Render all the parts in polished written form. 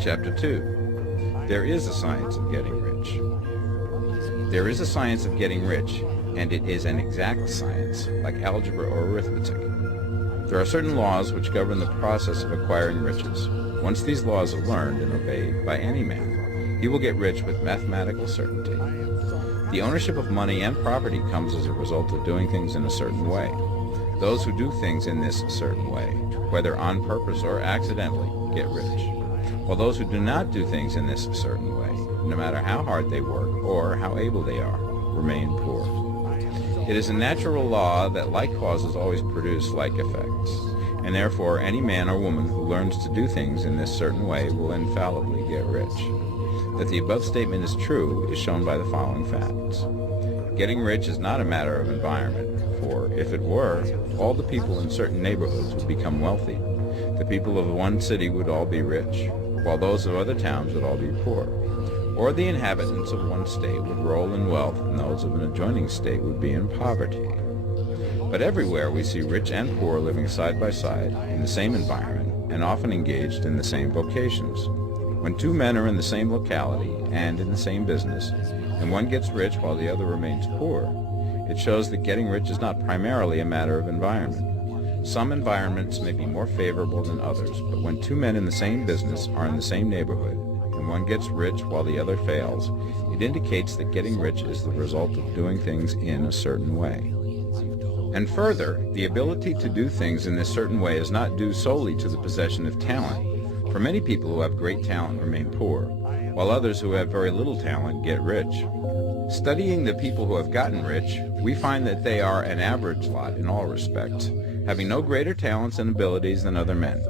Chapter 2. There is a science of getting rich. There is a science of getting rich, and it is an exact science, like algebra or arithmetic. There are certain laws which govern the process of acquiring riches. Once these laws are learned and obeyed by any man, he will get rich with mathematical certainty. The ownership of money and property comes as a result of doing things in a certain way. Those who do things in this certain way, whether on purpose or accidentally, get rich, while those who do not do things in this certain way, no matter how hard they work or how able they are, remain poor. It is a natural law that like causes always produce like effects, and therefore any man or woman who learns to do things in this certain way will infallibly get rich. That the above statement is true is shown by the following facts. Getting rich is not a matter of environment, for if it were, all the people in certain neighborhoods would become wealthy. The people of one city would all be rich, while those of other towns would all be poor. Or the inhabitants of one state would roll in wealth, and those of an adjoining state would be in poverty. But everywhere we see rich and poor living side by side in the same environment, and often engaged in the same vocations. When two men are in the same locality and in the same business, and one gets rich while the other remains poor, it shows that getting rich is not primarily a matter of environment. Some environments may be more favorable than others, but when two men in the same business are in the same neighborhood, and one gets rich while the other fails, it indicates that getting rich is the result of doing things in a certain way. And further, the ability to do things in this certain way is not due solely to the possession of talent, for many people who have great talent remain poor, while others who have very little talent get rich. Studying the people who have gotten rich, we find that they are an average lot in all respects, having no greater talents and abilities than other men.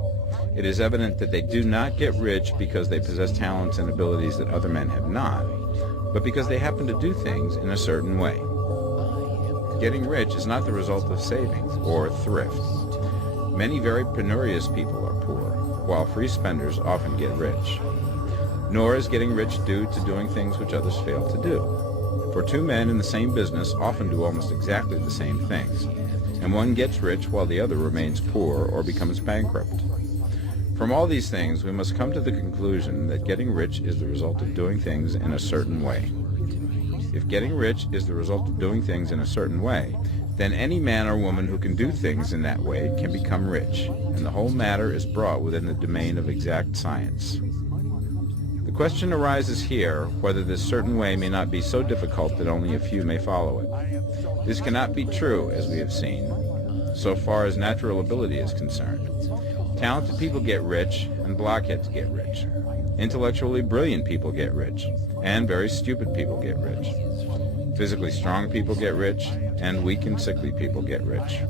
It is evident that they do not get rich because they possess talents and abilities that other men have not, but because they happen to do things in a certain way. Getting rich is not the result of savings or thrift. Many very penurious people are poor, while free spenders often get rich. Nor is getting rich due to doing things which others fail to do. For two men in the same business often do almost exactly the same things, and one gets rich while the other remains poor or becomes bankrupt. From all these things, we must come to the conclusion that getting rich is the result of doing things in a certain way. If getting rich is the result of doing things in a certain way, then any man or woman who can do things in that way can become rich, and the whole matter is brought within the domain of exact science. The question arises here whether this certain way may not be so difficult that only a few may follow it. This cannot be true, as we have seen, so far as natural ability is concerned. Talented people get rich, and blockheads get rich. Intellectually brilliant people get rich, and very stupid people get rich. Physically strong people get rich, and weak and sickly people get rich.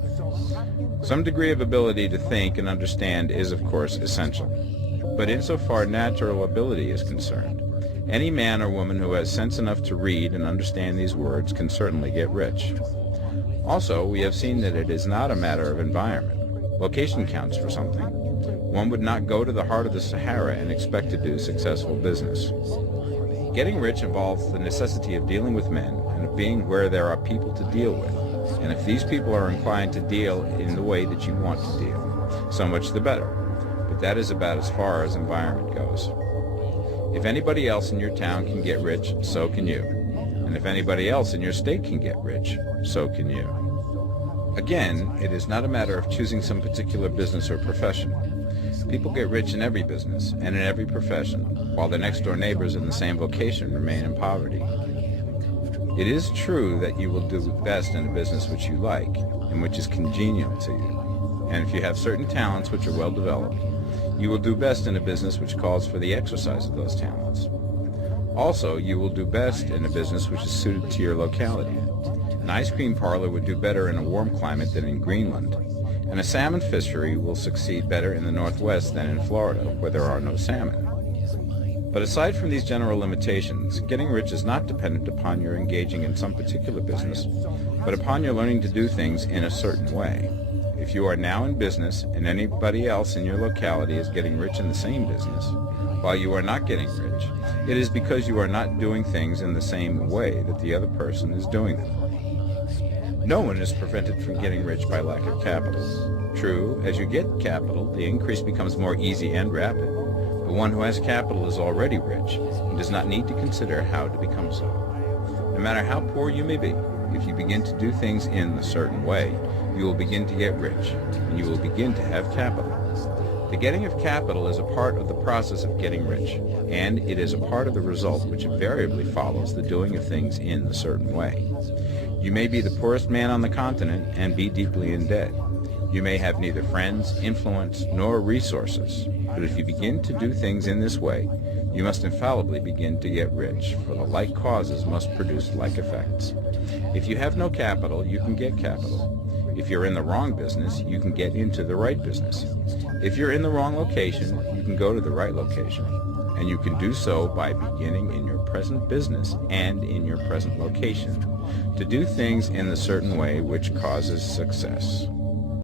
Some degree of ability to think and understand is, of course, essential. But insofar natural ability is concerned, any man or woman who has sense enough to read and understand these words can certainly get rich. Also, we have seen that it is not a matter of environment. Location counts for something. One would not go to the heart of the Sahara and expect to do successful business. Getting rich involves the necessity of dealing with men and of being where there are people to deal with. And if these people are inclined to deal in the way that you want to deal, so much the better. But that is about as far as environment goes. If anybody else in your town can get rich, so can you. And if anybody else in your state can get rich, so can you. Again, it is not a matter of choosing some particular business or profession. People get rich in every business and in every profession, while their next-door neighbors in the same vocation remain in poverty. It is true that you will do best in a business which you like and which is congenial to you. And if you have certain talents which are well developed, you will do best in a business which calls for the exercise of those talents. Also, you will do best in a business which is suited to your locality. An ice cream parlor would do better in a warm climate than in Greenland, and a salmon fishery will succeed better in the Northwest than in Florida, where there are no salmon. But aside from these general limitations, getting rich is not dependent upon your engaging in some particular business, but upon your learning to do things in a certain way. If you are now in business and anybody else in your locality is getting rich in the same business, while you are not getting rich, it is because you are not doing things in the same way that the other person is doing them. No one is prevented from getting rich by lack of capital. True, as you get capital, the increase becomes more easy and rapid, The one who has capital is already rich and does not need to consider how to become so. No matter how poor you may be, if you begin to do things in a certain way, you will begin to get rich, and you will begin to have capital. The getting of capital is a part of the process of getting rich, and it is a part of the result which invariably follows the doing of things in a certain way. You may be the poorest man on the continent and be deeply in debt. You may have neither friends, influence, nor resources, but if you begin to do things in this way, you must infallibly begin to get rich, for the like causes must produce like effects. If you have no capital, you can get capital. If you're in the wrong business, you can get into the right business. If you're in the wrong location, you can go to the right location. And you can do so by beginning in your present business and in your present location to do things in the certain way which causes success.